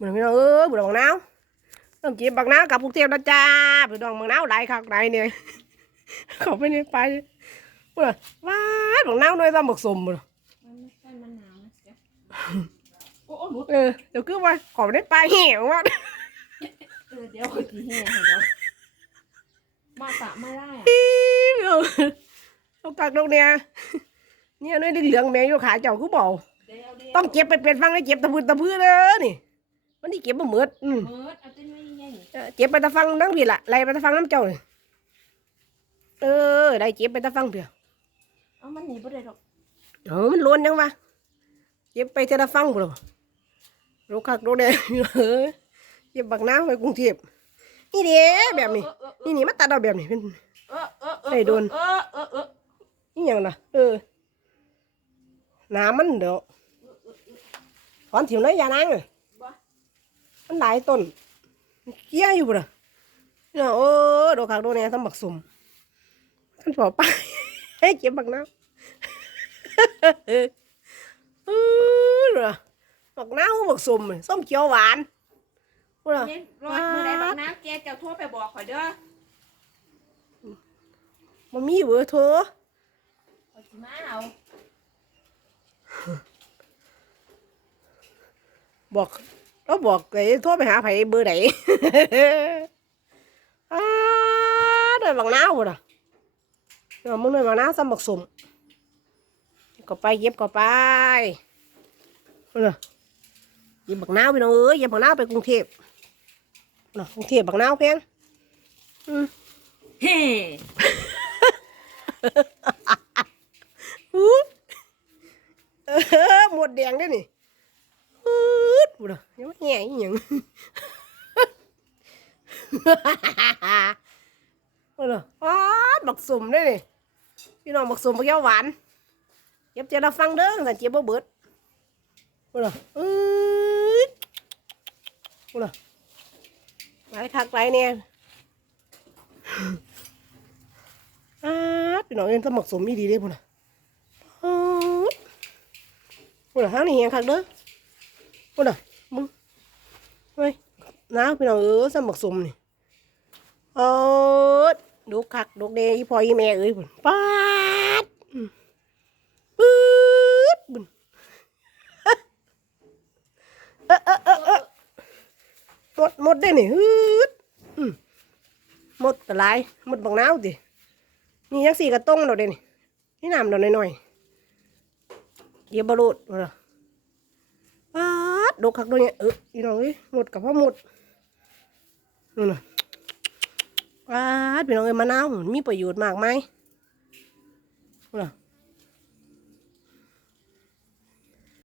เหมือนพี่น้องเออบุญบักนาวเริ่มจีบบักนาวกับพวกเทียมนะจ้าพี่น้องบักนาวหลายคักหลายเนี่ยเขาไปนี่ไปบุญว้ายบักนาวหน่อยซ้ำบักสมบุญมันไม่ใช่มะนาวนะจ๊ะโอ้โอ้หลุดเออเดี๋ยวคือว่าขอได้ปลาเหี่ยวว่าเออเดี๋ยวคนที่แห่ให้เดี๋ยวมาตะไม่ได้อะเอากักตรงเนี้ยเนี่ยน้อยเหลืองแมงอยู่ขาเจ้าคือบอกเดี๋ยวเดี๋ยวต้องเก็บไปเป็นฟังได้เก็บตะพื้นตะพื้นเลยนี่ มันนี่เก็บมาเหมือดอืมเมิดเอาเต้นไว้ยังไงนี่เออเก็บไปตะฟังนั่งผิดละไล่ไปตะฟังน้ำเจ้าเลยเออ ได้เก็บไปตะฟังเถอะเอามันหนีบ่ได้หรอกเออมันล้วนยังวะเก็บไปเทละฟังพุ่นโรคักโรเดเออเก็บบักน้ำไปกรุงเทพนี่เด้แบบนี้เออเออนี่นี่มาตัดเอาแบบนี้เป็น เออเออเออได้โดน เออเออเออนี่ยังนะเออน้ำมันเดี๋ยวถอนถิ่วน้อยยานางเลยบ่ มันหลายต้นเกี้ยอยู่บ่ล่ะเนาะโอ้โดคักโดเนี่ยทำบักสุ่มท่านบอกไปให้เก็บบักน้ำเออเออเหรอบักน้ำบักสุ่มนี่ส้มเขียวหวานบ่ล่ะเนี่ยรอดมือใดบักน้ำแกจะโทรไปบอกข่อยเด้อมันมีเบอร์โทรข่อยสิมาเอาบอก เราบอกไอ้โทรไปหาไผเบอร์ไหนอ้าได้บักน้ำบ่ล่ะเดี๋ยวมึงได้บักน้ำซ้ำบักสุ่มก็ไปเย็บก็ไปเออเย็บบักน้ำพี่น้องเอ้ยเย็บบักน้ำไปกรุงเทพน่ะกรุงเทพบักน้ำแพงอืมเฮ้อู้เออหมดแดงด้วยนี่อื ดบุระยังไม่แง่อีหยังบุระอ้าดบักสุ่มด้วยนี่พี่น้องบักสุ่มบักเขียวหวานเก็บเจา น้ายนี่ยอาพี่น้องเอ็นสมัครสมอีดีเด้พุ่นน่ะอาดพุ่นน่ะหางนี่เฮียงคักเด้อพุ่นน่ะมึงเฮ้ยน้าพี่น้องเออสมัครสมนี่อาดดูคักดูเดอีพ่ออีแม่เอ้ยพุ่นปาดปื๊ดบุญเออเออเออเออหมดหมดได้นี่ฮืดหมดกระไรหมดบังน้าวดินี่ยังสี่กระต้งเราเด่นนี่น้ำเราหน่อยๆเดี๋ยวบรูดเอาล่ะป๊า ดดกคักด้วยเนี่ยเอออีน้องเอ้ยหมดกับพ่อหมดนู่นน่ะป๊าพี่น้องเอ้ยมะนาวมีประโยชน์มากไหมน่ะ